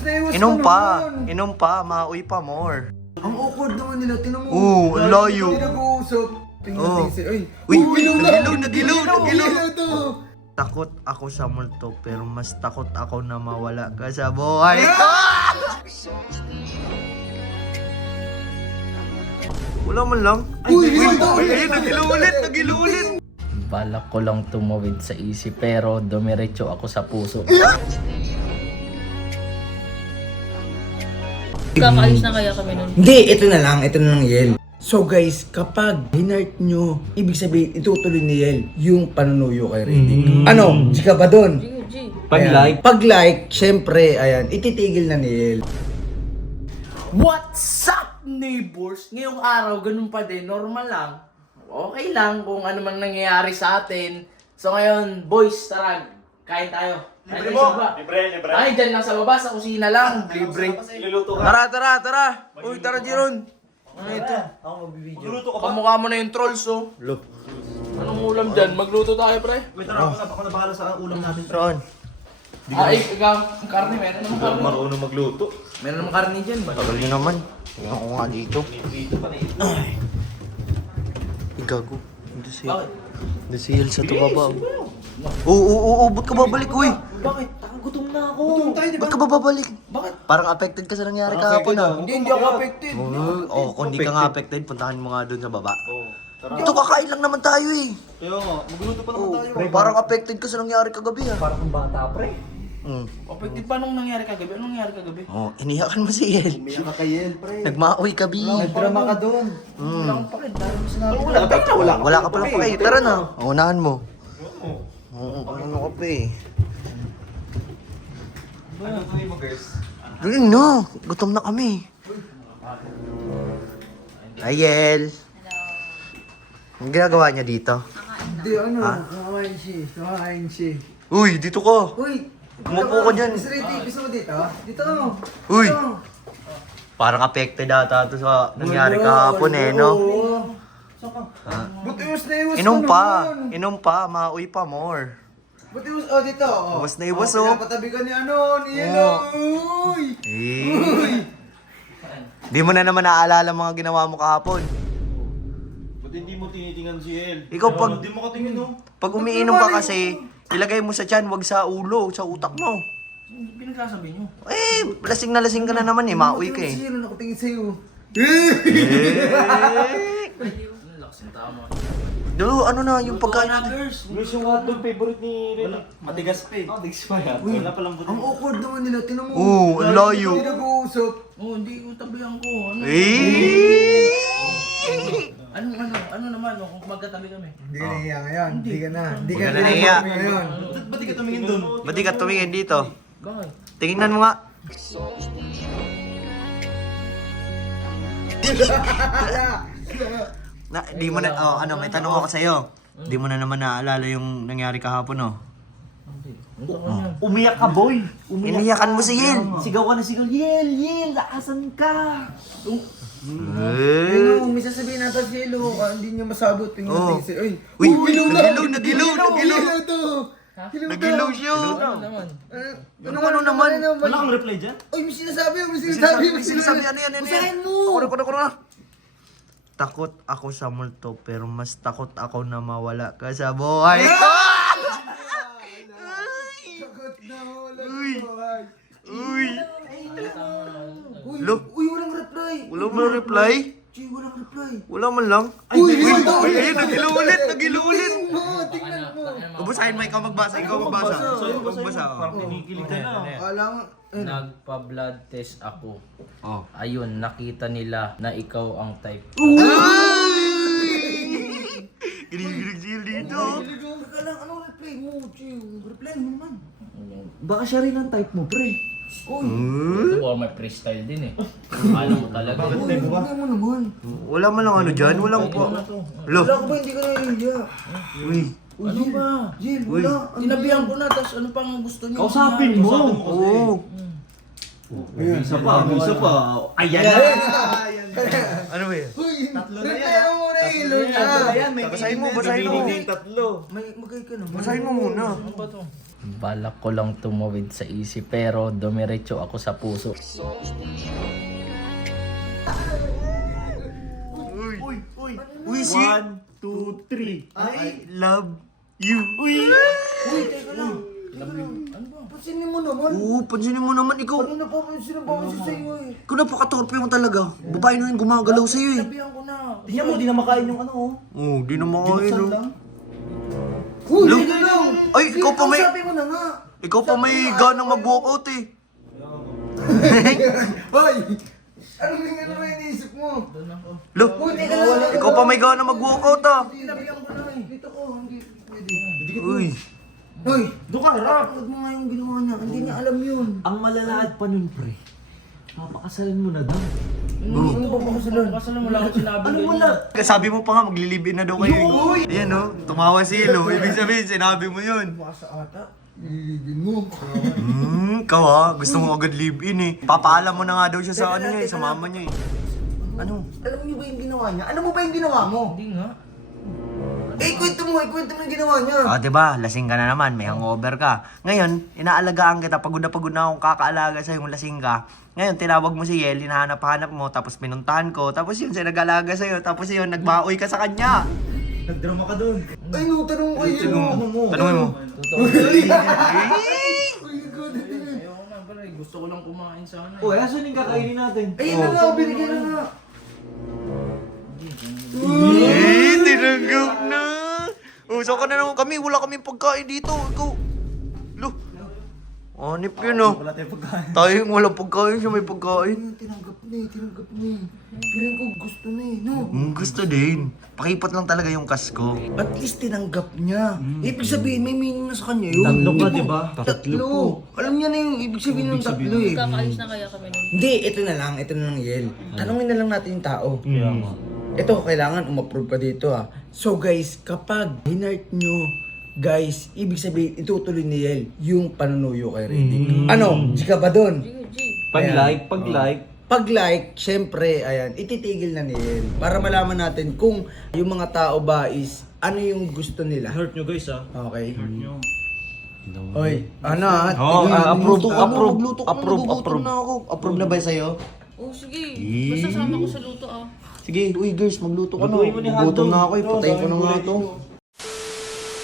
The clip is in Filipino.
iwas Inom ka pa. naman. Inom pa. Mauwi pa more. Ang awkward naman nila, tinan mo. Oo, ang layo. Hindi nag-uusap. Tingnan Oo. tingin ay. Uy, Nagilaw nagilaw. to. Takot ako sa multo pero mas takot ako na mawala ka sa buhay ko. Wala man lang. Ayun, nagilaw ulit. Balak ko lang tumawid sa isip pero dumiretso ako sa puso. Kakaayos na kaya kami nun. Hindi, ito na lang Yel. So guys, kapag hinart nyo, ibig sabihin, itutuloy ni Yel yung panunuyo kay Riddick. Ano? Di ka ba dun? G. Pag-like, syempre, ayan, ititigil na ni Yel. What's up, neighbors? Ngayong araw, ganun pa din. Normal lang. Okay lang kung ano man nangyayari sa atin. So ngayon, boys, tara, kain tayo. Libre mo! Libre. Ay, dyan lang sa baba, sa kusina lang. Libre. Iluluto ka. Tara. Uy, tara Jiron. Ano ito? Magluluto ka ba? Kamukha mo na yung trolls, oh. Look. Anong ulam dyan? Magluto tayo, pre. Wait, tara, ako na bahala sa ulam natin. Ron. Ikaw, ang karne, meron naman karne. Marunong magluto. Meron naman karne dyan, ba? Tagal nyo naman. Tingnan ko nga dito. Ay. Igago. Hindi si Bakit? Hindi si Yel sa tubaba. Oo. Ba't ka babalik, uy? Bakit? Gutom na ako. Ba't ka ba babalik? Bakit? Parang affected ka sa nangyari kahapon ah. Hindi ako affected. Kung hindi ka nga affected, puntahan mo nga doon sa baba. Tara. Ito, kakain lang naman tayo eh. Kaya nga, magluto pa naman tayo. Parang affected ka sa nangyari kagabi ah. Parang bata, pre. Affected pa nung nangyari kagabi? Anong nangyari kagabi? Iniyakan mo si Yel. Umiyak ka kay Yel, pre. Nagmaoy ka, Bi. Nagdrama ka doon. Wala akong pakit. Dahil mo sinabi. Wala ka palang pa eh. Tara na. Unahan mo. Ano ka pa eh. Ano tuloy mo, guys? Doon na. Gutom na kami. Hi, Yel. Ang ginagawa niya dito? Hindi, kakain siya. Uy, dito ka. Uy! Umupo ka dyan. Gusto mo dito? Dito. Uy! Parang affected ata ito sa nangyari kahapon eh, no? Buti iwas na iwas Inom ka pa. naman. Inom pa. Mauwi pa more. Buti iwas, dito. Iwas na iwas, oh. Pinapatabi ka ni ni Yelo. Uy! Eh. Di mo na naman naaalala mga ginawa mo kahapon. Ba't hindi mo tinitingnan si El? Ikaw pag- Hindi mo katingin, no? Pag umiinom ka kasi, ilagay mo sa tiyan, wag sa ulo, sa utak mo. Hindi pinagsasabi nyo. Eh, lasing na lasing ka na naman eh. Mauwi ka eh. Si Yelo, nakatingin sa'yo. Ang lakas ng tao mo. Dulo, ano na yung pagkain natin? Girls. Guys, yung hotdog favorite ni Ren. Matigas pa eh. Matigas pa yan. Wala palang buto. Ang awkward naman nila, tinan mo. Oo, ang layo. Hindi nag-uusap. Hindi ko tabihan ko. Eh! Ano naman, kung magkatabi kami. Hindi ka nahiya ngayon. Hindi ka na. Hindi Huwag ka na nahiya. ngayon. Ba't di ka tumingin dun? Ba't di ka tumingin dito? Bakit? Tingnan mo nga. Di mo na, may tanong ako sa'yo. Di mo na naman naaalala yung nangyari kahapon, no? Umiyak ka, boy. Iniyakan mo si Yel. Sigaw ka na sigaw. Yel, naasan ka? Eh. Ayun, may sasabihin natin si Yelo. Hindi niya masabot. Tingnan sa'yo. Uy, Nagilaw to. nagilaw siya. Ano naman? Ano naman? Wala kang reply dyan? Uy, may sinasabi. Sinasabi, ano yan? Basahin mo. Ako na. Takot ako sa multo pero mas takot ako na mawala ka sa buhay ko. Takot na wala. Uy. Uy, walang reply. Wala mo reply? Uy, walang reply. Wala man lang. Uy, Ayun, nagilaw ulit. Tingnan mo. Basahin mo, ikaw magbasa. Magbasa. Parang kinikilig ka na. Akala mo. Nagpa-blood test ako. Oh. Ayun, nakita nila na ikaw ang type. Ginigilig siya dito. Anong reply mo? Reply mo naman. Baka siya rin ang type mo, pre. Ito ko may freestyle din eh. Alam mo talaga. Uy, reply mo naman. Wala man lang ano dyan. Walang pa. Lo. Wala ko ba hindi ka nahihiya? Uy. Ano ba? Jil, wala. Tinabihan ko na, tapos ano pang gusto niyo? Kausapin mo. Oo. Isa pa. Ayan na. Ano ba yan? Uy, reply mo muna Yelo. ilaw niya. Basahin mo, basahin mo. Binibigay yung tatlo. May magay ka naman. Basahin mo muna. Balak ko lang tumawid sa isip pero dumiretso ako sa puso. Uy, si... 1, 2, 3. I love you. Uy! Uy, teka lang. Pansinin mo naman. Oo, pansinin mo naman ikaw. Ano na pa, pansinin ba kasi sa'yo eh. Ikaw napakatorpe mo talaga. Babae na yung gumagalaw sa'yo eh. Sabihan ko na. Tingnan mo, di na makain yung ano, oh. Oo, di na makain oh. Uy, Look. teka lang. Ay, ikaw pa may... Sabi mo na nga. Ikaw pa may ganang mag-walkout eh. Hoy! Ano ba iniisip mo? Look, Uy, teka lang. ikaw pa may ganang mag-walkout ah. Sinabihan ko na eh. Dito ko, hindi pwede. Uy. Hoy! Doon ka, harap. Huwag mo nga yung ginawa niya. Hindi niya alam yun. Ang malalaad pa nun, pre. Papakasalan mo na daw. Ano ba pakasalan? Kasalan mo lang ako sinabi Ano ganyan. wala? Sabi mo pa nga, maglilibin na daw kayo eh. Ayan oh, tumawa si Ilo. Ibig sabihin, sinabi mo yun. Baka sa ata. Ililibin mo. Ikaw ah, gusto mo agad live-in eh. Papaalam mo na nga daw siya sa ano niya eh, sa mama niya eh. Ano? Alam niyo ba yung ginawa niya? Alam mo ba yung ginawa mo? Hindi nga. Ikwento mo yung ginawa niya. Ah, diba? Lasing ka na naman, may hangover ka. Ngayon, inaalagaan kita, pagod na akong kakaalaga sa yung lasing ka. Ngayon, tinawag mo si Yel, hinahanap-hanap mo, tapos pinuntahan ko, tapos yun, siya nag-alaga sa'yo, tapos yun, nagbaoy ka sa kanya. Nagdrama ka doon. Ay, no, tanong ko yun. Ano mo? Tanungin mo. Ayoko na pala eh. Gusto ko lang kumain sana. Oh, asan yung kakainin natin? Ayun na nga, binigyan na nga. Tinanggap na. Saan ka na naman kami? Wala kaming pagkain dito. Ikaw. Lo. Anip yun oh. Wala tayong pagkain. Tayo yung walang pagkain, siya may pagkain. Tinanggap na eh. Piling ko gusto na eh, no? Gusto din. Pakipot lang talaga yung kasko. At least tinanggap niya. Ibig sabihin, may meaning na sa kanya yun. Tatlo ka, Hindi di ba? po, Tatlo. Alam niya na yung ibig sabihin ng tatlo eh. Magkakaayos na kaya kami nun. Hindi, ito na lang, Yel. Tanungin na lang natin yung tao. Kaya nga. Ito, kailangan umapprove pa dito ah. So guys, kapag hinart nyo, guys, ibig sabihin, itutuloy ni Yel yung panunuyo kay Riddick. Ano? G ka ba dun? G. Pag-like. Pag-like, syempre, ayan, ititigil na ni Yel. Para malaman natin kung yung mga tao ba is, ano yung gusto nila. Hurt nyo guys ah. Okay? Hurt nyo. Oy, ano ah? Oh, approve, approve, Magluto ka approve, na, nagugutom approve. na ako. Approve na ba sa'yo? Oh, sige. Basta sama ko sa luto ah. Sige, uy girls, magluto ka na. Lutuin mo ni Gutom Hotdog. na ako eh, Ito, patay ko sa na nga gulay to. ko.